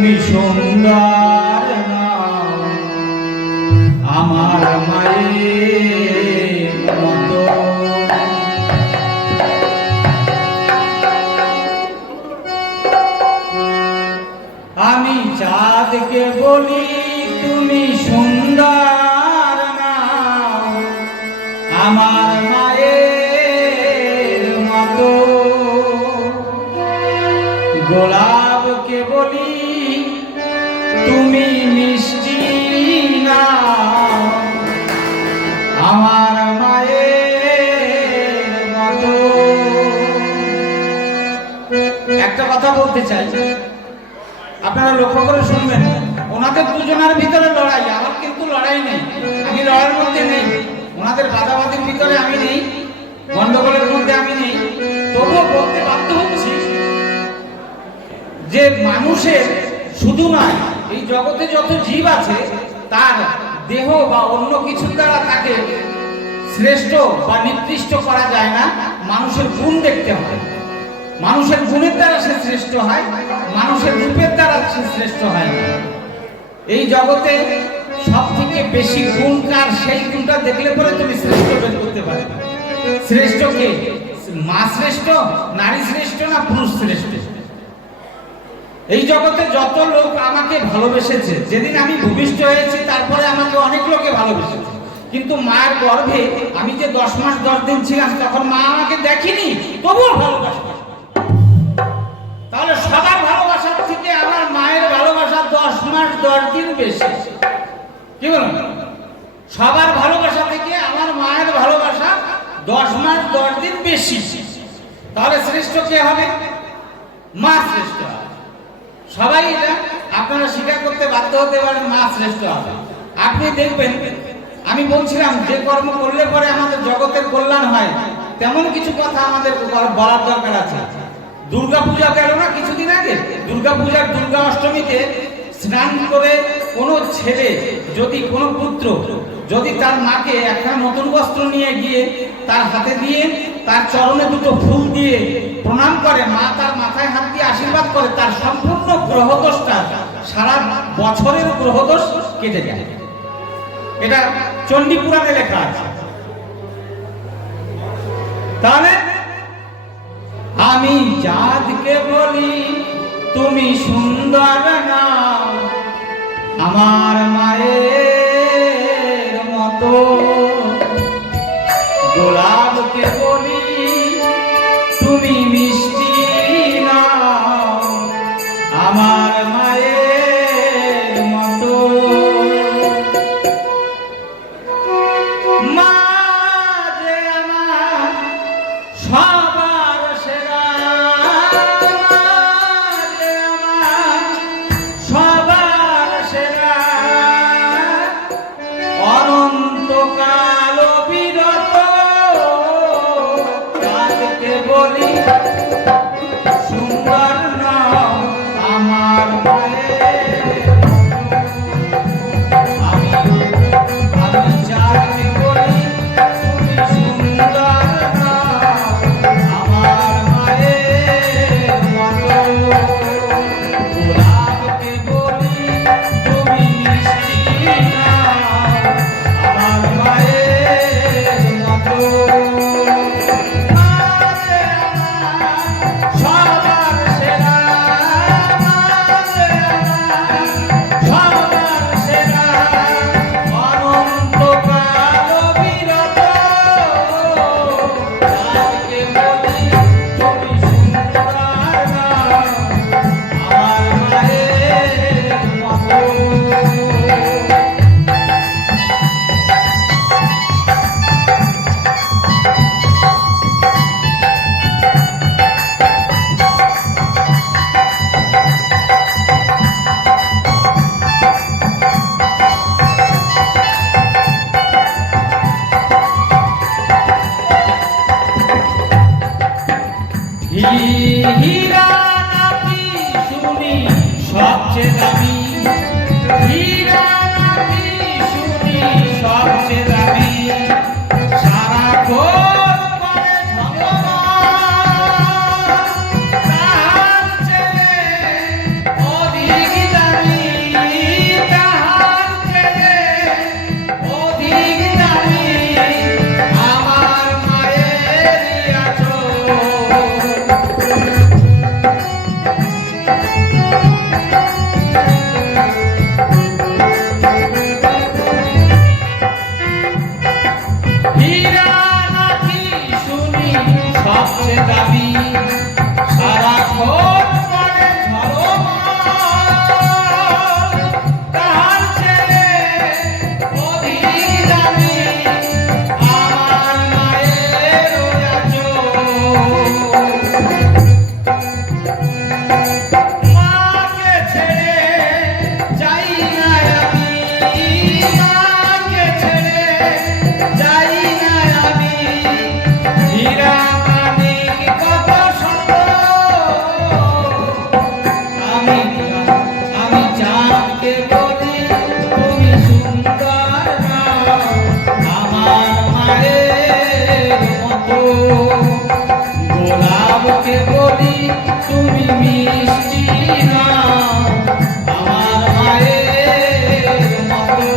তুমি সুন্দর নাও আমার মায়ের মতো। আমি চাঁদকে বলি তুমি সুন্দর নাও আমার মায়ের মতো। গোলাপকে বলি তুমি মিষ্টি নাও আমার মায়ের মতো। একটা কথা বলতে চাই, আপনারা লক্ষ্য করে শুনবেন, ওনাদের দুজনের ভিতরে লড়াই, আমার কিন্তু লড়াই নেই, আমি লড়াইয়ের মধ্যে নেই, ওনাদের বাদাবাদির ভিতরে আমি নেই, গন্ডগোলের মধ্যে আমি নেই। তবুও বলতে বাধ্য হচ্ছি যে মানুষের শুধু নয়, এই জগতে যত জীব আছে তার দেহ বা অন্য কিছুর দ্বারা তাকে শ্রেষ্ঠ বা নির্দিষ্ট করা যায় না, মানুষের গুণ দেখতে হয়। মানুষের গুণের দ্বারা সে শ্রেষ্ঠ হয়, মানুষের রূপের দ্বারা সে শ্রেষ্ঠ হয় না। এই জগতে সব থেকে বেশি গুণ কার, সেই গুণটা দেখলে পরে তুমি শ্রেষ্ঠ বের করতে পারবে। শ্রেষ্ঠ কে? মা শ্রেষ্ঠ, নারী শ্রেষ্ঠ না পুরুষ শ্রেষ্ঠ? এই জগতে যত লোক আমাকে ভালোবেসেছে, যেদিন আমি ভূমিষ্ঠ হয়েছি তারপরে আমাকে অনেক লোকে ভালোবেসেছে, কিন্তু মায়ের গর্ভে আমি যে 10 মাস 10 দিন ছিলাম তখন মা আমাকে দেখেনি, তবুও ভালোবাসে। তাহলে সবার ভালোবাসার থেকে আমার মায়ের ভালোবাসা 10 মাস 10 দিন বেশি। কি বলুন? সবার ভালোবাসা থেকে আমার মায়ের ভালোবাসা 10 মাস 10 দিন বেশি। তাহলে শ্রেষ্ঠ কে হবে? মা শ্রেষ্ঠ হবে। সবাই এটা আপনারা স্বীকার করতে বাধ্য হতে পারেন, মা শ্রেষ্ঠ হবে। আপনি দেখবেন, আমি বলছিলাম যে কর্ম করলে পরে আমাদের জগতের কল্যাণ হয়, তেমন কিছু কথা আমাদের বলার দরকার আছে। দুর্গা পূজা গেল না কিছুদিন আগে, দুর্গা পূজার দুর্গা অষ্টমীতে স্নান করে কোনো ছেলে যদি, কোনো পুত্র যদি তার মাকে একটা নতুন বস্ত্র নিয়ে গিয়ে তার হাতে দিয়ে তার চরণে দুটো ফুল দিয়ে প্রণাম করে, মা তার মাথায় হাত দিয়ে আশীর্বাদ করে, তার সম্পূর্ণ গ্রহদোষটা, সারা বছরের গ্রহদোষ কেটে যায়। এটা চণ্ডী পুরাণে লেখা আছে। তাহলে আমি চাঁদকে বলি তুমি সুন্দর নাও আমার মায়ের মতো। গোলাপকে বলি তুমি মিষ্টি নাও আমার মায়ের মতো। মা যে আমার সবার সেরা, সবার সেরা, অনন্তকাল বিরত। তাকে বলি সুন্দর নাও আমার মায়ের। আমি যাকে বলি তুমি সুন্দর নাও আমার মায়ের মতো। গোলাপকে বলি তুমি মিষ্টি নাও আমার মায়ের মতো। যাই না আমি হীরা মানিক কত সুন্দর আমি চাঁদকে বলি তুমি সুন্দর নও আমার মায়ের মতো গোলাপকে বলি তুমি মিষ্টি নও আমার মায়ের মতো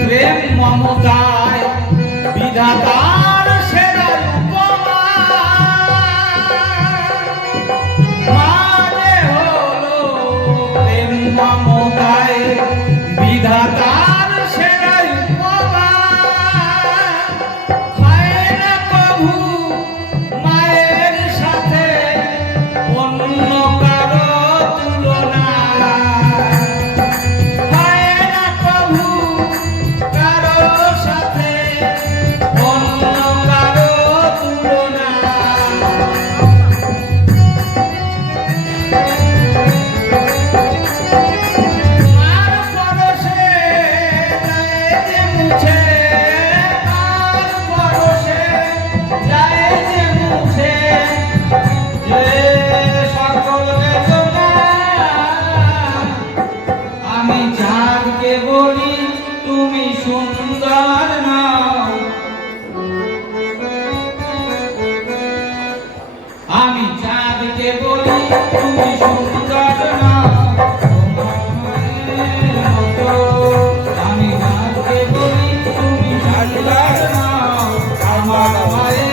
প্রেম মমতায় বিধাতার সেরা উপমা মাঝে হলো প্রেম মমতায় বিধাতার সেরা উপমা হয় না প্রভু মায়ের সাথে অন্য কারো তুলনা আমি চাঁদকে বলি তুমি সুন্দর নও আমি চাঁদকে বলি তুমি সুন্দর নও আমি চাঁদকে বলি তুমি সুন্দর নও আমার মায়ের